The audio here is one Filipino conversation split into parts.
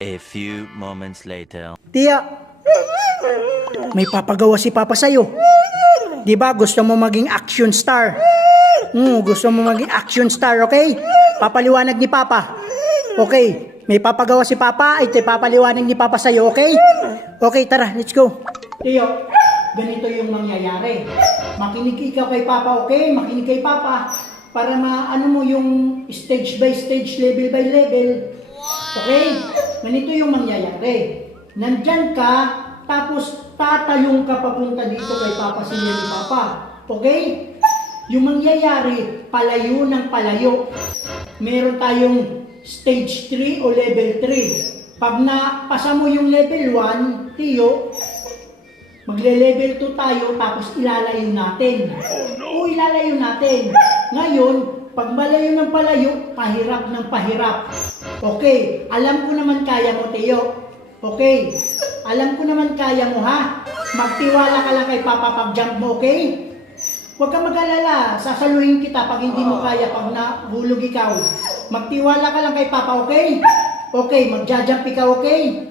A few moments later. Tia, may papagawa si Papa sa'yo. Di ba gusto mo maging action star? Gusto mo maging action star, okay? Papaliwanag ni Papa. Okay, may papagawa si Papa, ito papaliwanag ni Papa sa'yo, okay? Okay, tara, let's go. Tio, ganito yung mangyayari. Makinig ikaw kay Papa, okay? Makinig kay Papa para maano mo yung stage by stage, level by level. Okay? Ganito yung mangyayari. Nandyan ka, tapos tatayong ka papunta dito kay Papa Silya ni Papa. Okay? Yung mangyayari, palayo ng palayo. Meron tayong stage 3 o level 3. Pag napasa mo yung level 1, Tiyo, magle-level 2 tayo, tapos ilalayo natin. O ilalayo natin. Ngayon, pag malayo ng palayo, pahirap ng pahirap. Okay, alam ko naman kaya mo, Tiyo. Okay, alam ko naman kaya mo, ha? Magtiwala ka lang kay Papa pag jump mo, okay? Huwag kang mag-alala, sasaluhin kita pag hindi mo kaya, pag nahulog ikaw. Magtiwala ka lang kay Papa, okay? Okay, magja-jump ikaw, okay?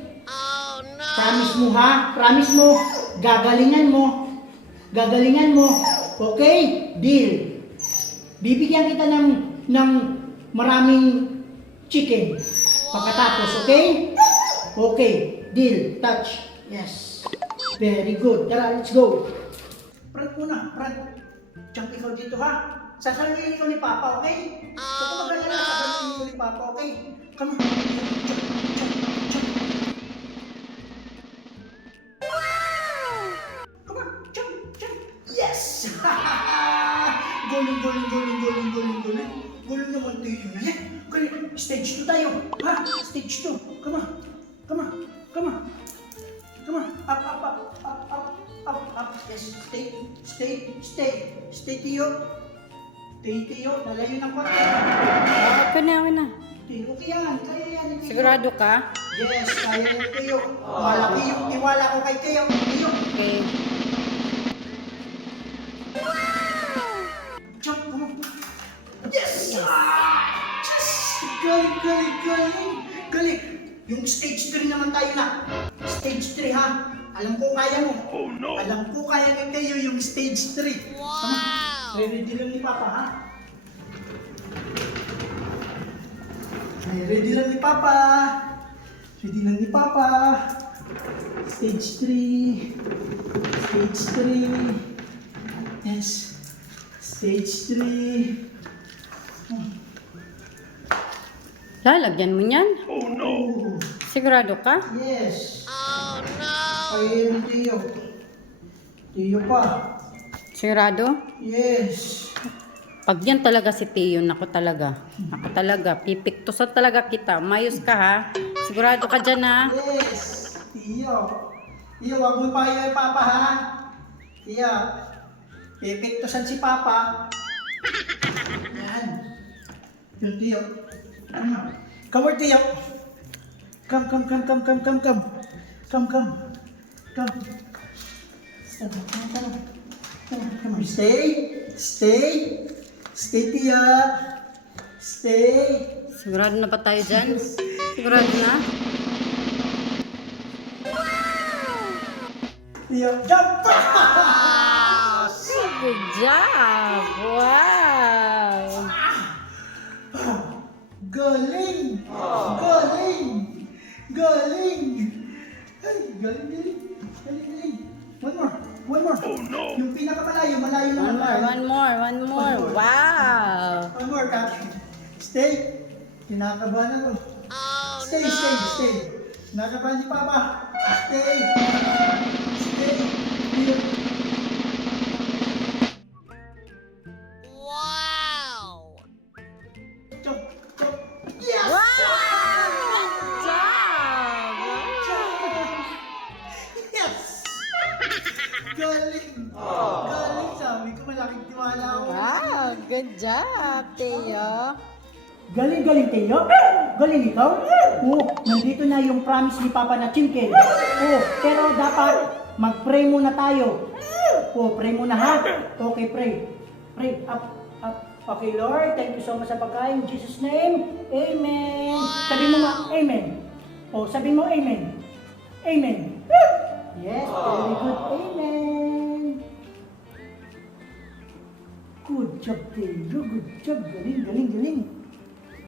Promise mo, ha? Promise mo, gagalingan mo. Gagalingan mo, okay? Deal. Bibigyan kita ng maraming chicken pagkatapos, okay? Okay, deal, touch. Yes. Very good. Tara, let's go. Front muna, front. Jump ikaw dito, ha? Sasaluhin ko ni Papa, okay? Huwag ka mag-alala, sasaluhin ko ni Papa, okay? Come on. Jump, jump, jump. Come on, jump, jump. Yes! Galing, galing, galing, galing, galing, galing. Galing naman tayo, eh? Galing. Stage 2 tayo, ha? Stage 2. Come on. Come on, come on, come on, up, up, up, up, up, up, up, yes, stay, Tiyo, nalayo ng konti. Okay na. Tiyo, kaya yan, Tiyo. Sigurado ka? Yes, kaya yan, Tiyo. Malaki yung tiwala ko kay Tiyo, Okay. Jump, come on. Yes! Yes! Galing. Yung stage 3 naman tayo na. Stage 3, ha? Alam ko kaya mo. Oh no. Alam ko kaya kayo yung stage 3. Wow! Ready lang ni Papa, ha? Ready lang ni Papa. Ready lang ni Papa. Stage 3. Stage 3. Yes. Stage 3. Lalagyan mo niyan? Oh no! Sigurado ka? Yes. Oh no! Ayun, Tiyo. Tiyo pa. Sigurado? Yes. Pag yan talaga si Tio, nako talaga. Pipiktusan talaga kita. Mayos ka, ha? Sigurado ka dyan, ha? Yes. Tiyo. Tiyo, wag mo pa kay Papa, ha? Tiyo. Pipiktusan si Papa. Yan. Yun, Tiyo. Come on, Tiyo. Come. Come on. Stay, Tiyo. Stay. Sigurado na ba tayo dyan? Sigurado na? Tiyo, jump! Good job! Wow! Galing! Ay, galing. One more. Oh no! Yung pinakamalayo, malayo naman. One more. Wow! One more, Kaki. Stay. Kinakabahan ako. Stay. Kinakabahan si Papa. Stay. Wow! Jump. Yes! Yes! Galing! Sabi ko malaking tiwala ako. Wow! Good job, Teo! Galing, Teo. Galing ikaw. Nandito na yung promise ni Papa na chicken. Pero dapat mag-pray muna tayo. Pray muna, ha? Okay, pray. Pray. Up. Okay, Lord, thank you so much sa pagkain. In Jesus' name, Amen. Sabi mo nga, Amen. O, sabihin mo amen. Amen. Yes, very good. Amen. Good job, Teo. Good job. Galing, galing, galing.